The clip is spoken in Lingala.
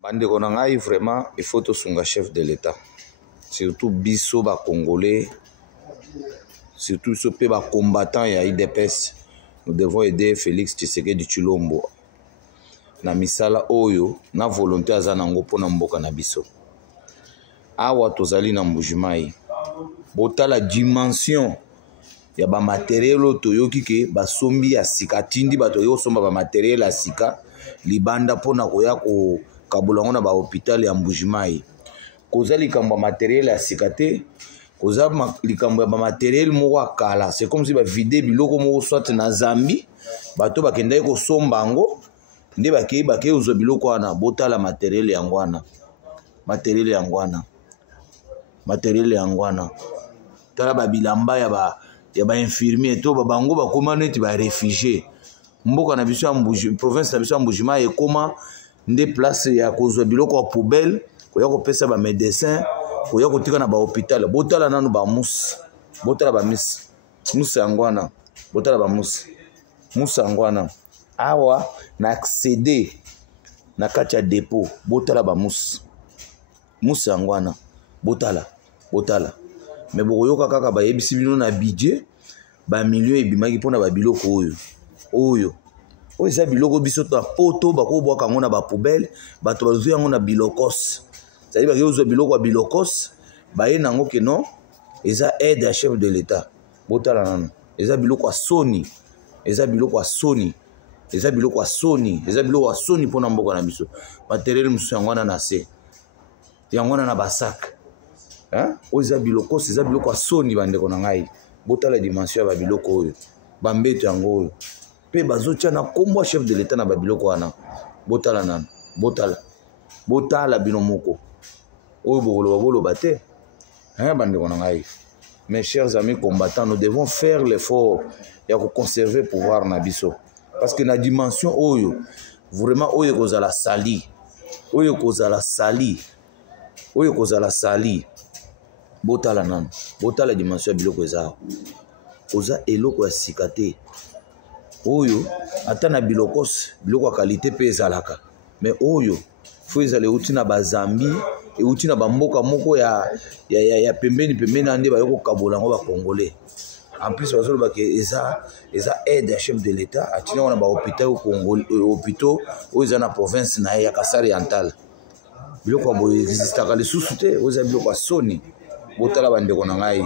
Bandeko na ngai vraiment il faut to sunga chef de l'État, surtout biso ba Congolais, surtout ce pe ba combattant ya IDPS. Nous devons aider Félix Tshisekedi Tshilombo na misala oyo na volonté azanango pona mboka na biso. Awa tozali na Mbujimai, botala dimension ya ba matériel toyoki ke basombi ya sika tindi bato yo somba ba matériel ya sika libanda pona koya ko kabulango na ba hôpital ya Mbujimai. Koza likambo ya matériel ya sika te, koza likambo ya ba matériel moko akala. C'est comme si ba vide biloko moko soit na Zambie, bato bakendai ko somba ngo nde bakei uzo biloko wana. Botala matériel yango wana, matériel yango wana, matériel yango wana. Tala ba bilamba ya ba infirmier to bango bakoma neti ba réfugié. Mboka na biso ya Mbuji, province na biso ya Mbujimai ekoma nde place ya kozwa biloko ya poubelle, koya kopesa ba médecin, koya kotika na ba hôpital. Botala nanu ba musi, botala ba miss musi yango wana, botala ba musi yango wana. Awa na accéder na kati ya dépôt, botala ba musi yango wana, botala. Mais bokoyoka kaka ba yebisi bino na budget ba million ebimaki pona ba biloko oyo eza biloko biso to poto bakobwaka ngo na ba poubelle, bato bazo yango na bilokos. C'est-à-dire bakozo biloko ya bilokos baye nango ke non eza aide ya chef de l'État. Botala nanu eza biloko ya soni, eza biloko ya soni, eza biloko ya soni, eza biloko ya soni pona mboka na biso. Matériel musu yango wana na se yango wana na basak oza bilokos, eza biloko ya soni bandeko na ngai. Botala dimension ya ba biloko oyo, bambeto yango oyo pe bazotia na kombo chef de l'État na ba biloko wana. Botala nanu, botala bino moko oyo boloba te bandeko na ngai. Mes chers amis combattants, nous devons faire l'effort ya ko conserver pouvoir na biso, parce que na dimension oyo vraiment oyo kozala sali, oyo kozala sali. Botala nanu, botala dimension ya biloko eza koza eloko ya sika te oyo ata na bilokos biloko ya qualité pe ezalaka. Mais oyo fo ezala euti na bazambi, euti na bamboka moko ya pembeni ande bayoko kabola ngo ba Congolais. En plus bazoloba ke eza aide ya chef de l'État atina wana ba hôpital hôpitaux oyo eza na province na ya Kasai Oriental. Biloko boye existaka lisusu te, oyo eza biloko ya soni. Botala bandeko na ngai.